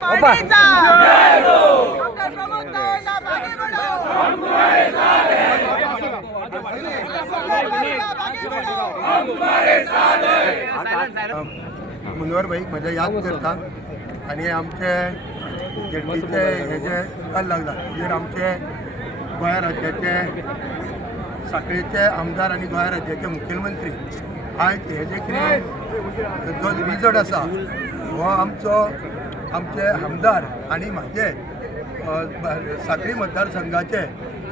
मुनवर भाई माझ्या याद करता आणि आमचे जेडपीचे हे जे काल लागला जर आमचे गोंय राज्याचे साखळेचे आमदार आणि गोंय राज्याचे मुखेलमंत्री आयज हे जे कितें जो रिजल्ट आसा हो आमचे आमदार आणि माझे साखळी मतदारसंघाचे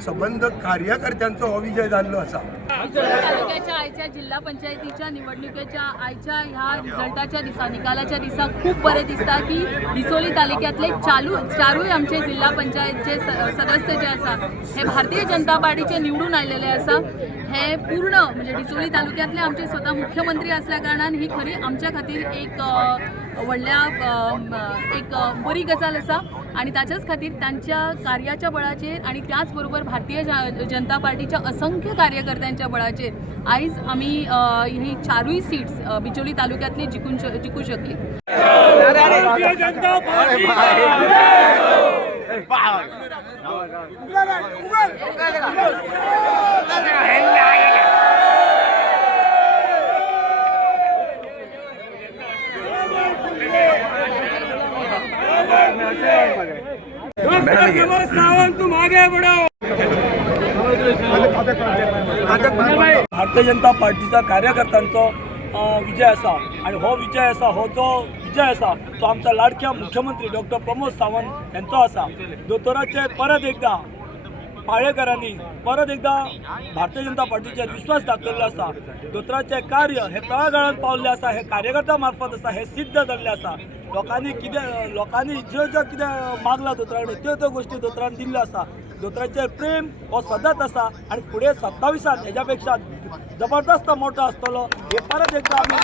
संबंध कार्यकर्त्यांचो हो विजय जाल्लो आसा। तालुक्याच्या आयच्या जिल्हा पंचायतीच्या निवडणुकीच्या आयच्या ह्या रिझल्टाच्या दिसा निकालाच्या दिसा खूप बरे दिसता की डिसोली तालुक्यातले चारूय आमचे जिल्हा पंचायतचे सदस्य जे आसा हे भारतीय जनता पार्टीचे निवडून आलेले आसा। हे पूर्ण म्हणजे डिसोली तालुक्यातले आमचे स्वतः मुख्यमंत्री असल्या कारणान ही खरी आमच्या खातीर एक व्हडल्या एक बरी गजाल आसा आणि त्याच्याच खातीर त्यांच्या कार्याच्या बळाचेर आणि त्याचबरोबर भारतीय जनता पार्टीच्या असंख्य कार्यकर्त्यांच्या बळाचेर आयज आम्ही ही चारूय सीट्स बिचोली तालुक्यातली जिखू शकली। भारतीय जनता पार्टीचा कार्यकर्त्यांचो विजय आसा आणि हो विजय आसा हो जो विजय आसा तो आमचा लाडक्या मुख्यमंत्री डॉक्टर प्रमोद सावंत यांचो आसा। दोतोराचे परत एकदा पाळेकरांनी परत एकदा भारतीय जनता पार्टीचेर विश्वास दाखयल्लो आसा। दोतोराचे कार्य हे तळागाळांत पावल्ले आसा, हे कार्यकर्त्या मार्फत आसा, हे सिद्ध जाल्ले आसा। लोकांनी ज्यो कितें मागला दोतोरा कडेन त्यो गोष्टी दोतोरान दिल्ल्यो आसा। दोतोराचेर प्रेम हो सदांच आसा आणि फुडें 27 हेच्या पेक्षा जबरदस्त मोठो आसतलो हे परत एकदा आमी